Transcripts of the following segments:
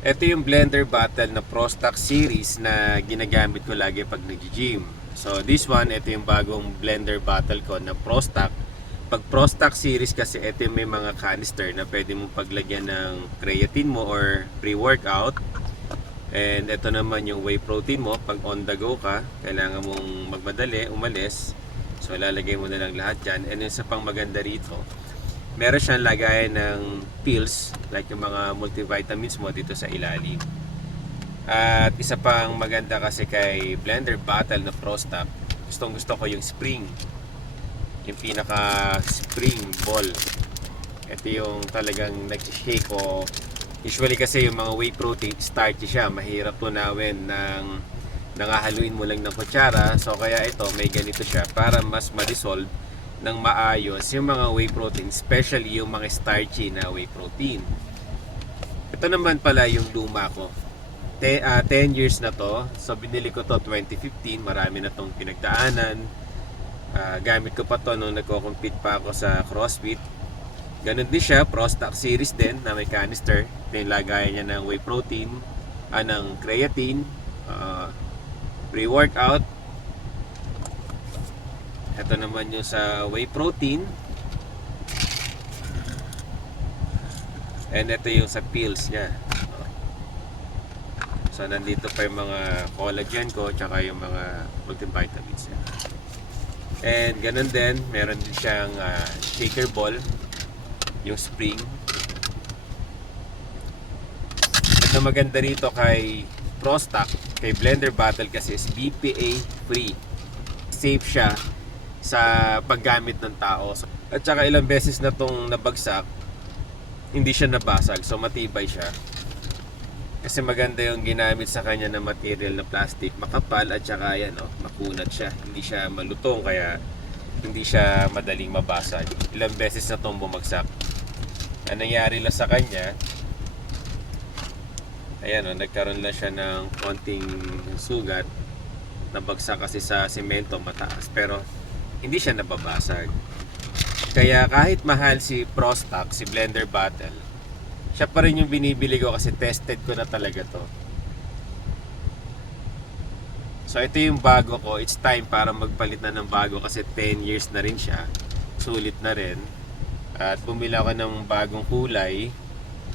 Ito yung blender bottle na Pro Stock series na ginagamit ko lagi pag nag-gym. So this one, ito yung bagong blender bottle ko na Pro Stock. Pag Pro Stock series kasi, ito yung may mga canister na pwede mong paglagyan ng creatine mo or pre-workout. And ito naman yung whey protein mo. Pag on the go ka, kailangan mong magmadali, umalis. So lalagay mo na lang lahat dyan. And isa pang maganda rito, meron siyang lagayan ng pills, like yung mga multivitamins mo dito sa ilalim. At isa pang maganda kasi kay blender bottle na Pro Stock, gustong gusto ko yung spring, yung pinaka spring ball. Ito yung talagang nag-shake ko. Usually kasi yung mga whey protein, starchy siya, mahirap tunawin ng nangahaluin mo lang ng kutsara. So kaya ito, may ganito siya para mas ma-dissolve ng maayos yung mga whey protein, especially yung mga starchy na whey protein. Ito naman pala yung luma ko. 10 years na to. So binili ko to 2015. Marami na tong pinagdaanan. Gamit ko pa to nung nagko-compete pa ako sa CrossFit. Ganun din siya, Pro Stock series din na may canister. Lagayan niya ng whey protein, ng creatine, pre-workout. Ito naman yung sa whey protein. And ito yung sa pills niya. So nandito pa yung mga collagen ko, tsaka yung mga multivitamins niya. And ganun din, meron din siyang shaker ball, yung spring. At ang maganda rito kay Pro Stock, kay blender bottle kasi is BPA free. Safe siya sa paggamit ng tao. At saka ilang beses na tong nabagsak, hindi siya nabasag, so matibay siya. Kasi maganda yung ginamit sa kanya na material na plastic, makapal at saka yan, makunat siya. Hindi siya malutong kaya hindi siya madaling mabasag. Ilang beses na tong bumagsak. Ang nangyari lang sa kanya, ayan, nagkaroon lang siya ng konting sugat. Nabagsak kasi sa semento mataas, pero hindi siya nababasag. Kaya kahit mahal si Pro Stock, si blender bottle, siya pa rin yung binibili ko kasi tested ko na talaga to. So ito yung bago ko. It's time para magpalit na ng bago kasi 10 years na rin siya. Sulit na rin. At bumili ako ng bagong kulay.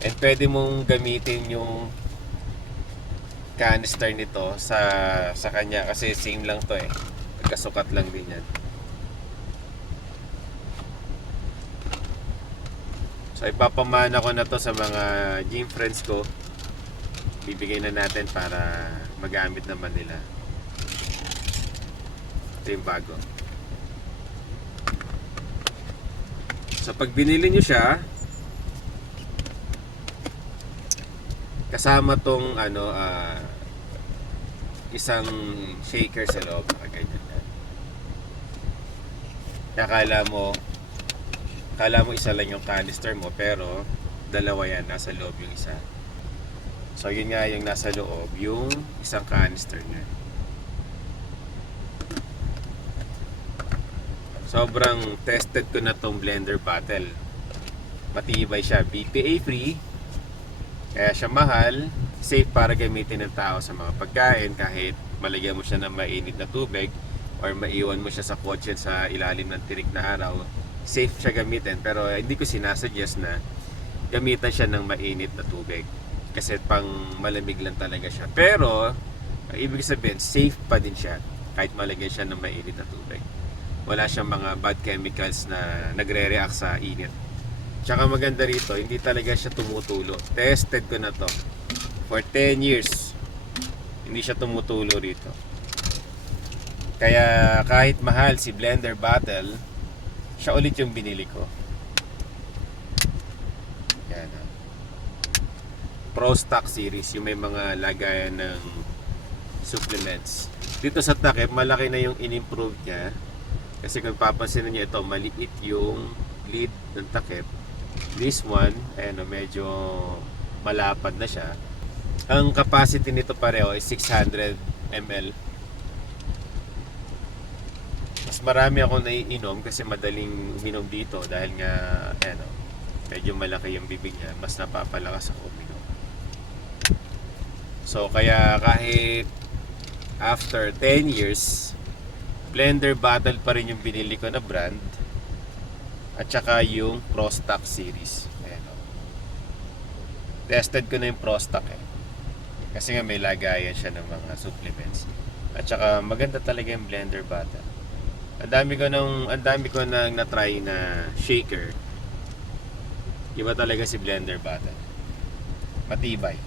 And pwede mong gamitin yung canister nito sa kanya kasi same lang to eh. Nagkasukat lang din yan. So ipapamana ko na to sa mga gym friends ko. Bibigay na natin para magamit naman nila. Ito yung bago. So pag binili nyo siya, kasama tong isang shaker sa loob, ganyan. Akala mo isa lang yung canister mo, pero dalawa yan, nasa loob yung isa. So yun nga yung nasa loob, yung isang canister niya. Sobrang tested ko na tong blender bottle. Matibay siya, BPA free, kaya siya mahal, safe para gamitin ng tao sa mga pagkain kahit malagyan mo siya ng mainit na tubig or maiwan mo siya sa kotse sa ilalim ng tirik na araw. Safe siya gamitin, pero hindi ko sinasuggest na gamitan siya ng mainit na tubig kasi pang malamig lang talaga siya. Pero ang ibig sabihin, safe pa din siya kahit malagyan siya ng mainit na tubig. Wala siyang mga bad chemicals na nagre-react sa init. Tsaka maganda rito, hindi talaga siya tumutulo. Tested ko na to for 10 years. Hindi siya tumutulo rito. Kaya kahit mahal si blender bottle, siya ulit yung binili ko. Yan. Pro Stock series, yung may mga lagayan ng supplements. Dito sa takip, malaki na yung in-improve niya. Kasi kung papansin niyo ito, maliit yung lid ng takip. This one, medyo malapad na siya. Ang capacity nito pareho is 600 ml. Mas marami ako naiinom kasi madaling uminom dito dahil nga medyo malaki yung bibig niya, mas napapalakas ako uminom. So kaya kahit after 10 years, Blender Battle pa rin yung binili ko na brand. At saka yung Pro Stock series. Ayan, oh. Tested ko na yung Pro Stock eh. Kasi nga may lagayan siya ng mga supplements. At saka maganda talaga yung Blender Battle. Ang dami ko nang na-try na shaker. Iba talaga si Blender Battle. Matibay.